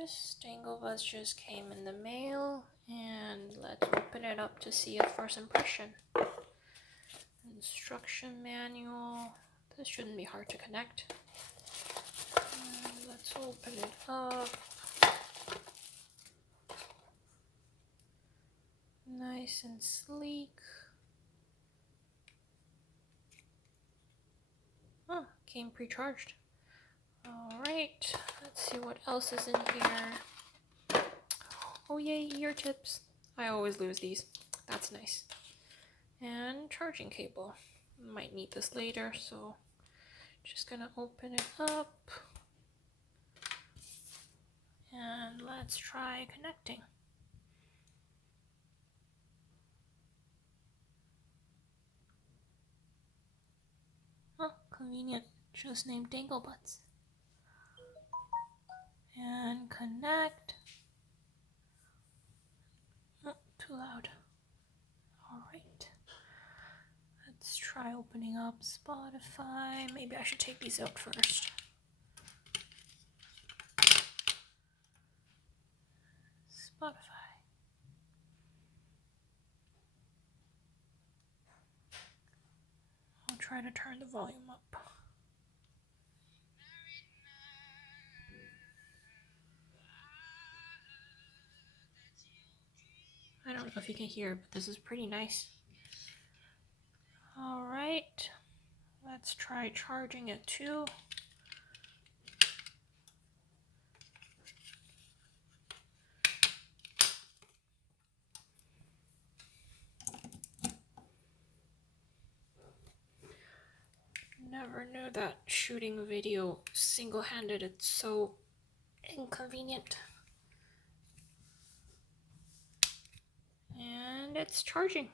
this DangoBuds just came in the mail, and let's open it up to see a first impression. Instruction manual. This shouldn't be hard to connect. And let's open it up. Nice and sleek. Oh, came pre-charged. Alright, let's see what else is in here. Oh yay, ear tips. I always lose these. That's nice. And charging cable. Might need this later, so just gonna open it up. And let's try connecting. Oh, convenient. Just named DangoBuds. And connect. Oh, too loud. Alright. Let's try opening up Spotify. Maybe I should take these out first. Spotify. I'll try to turn the volume up. I don't know if you can hear, but this is pretty nice. Alright, let's try charging it too. Never knew that shooting video single-handed, it's so inconvenient. And it's charging.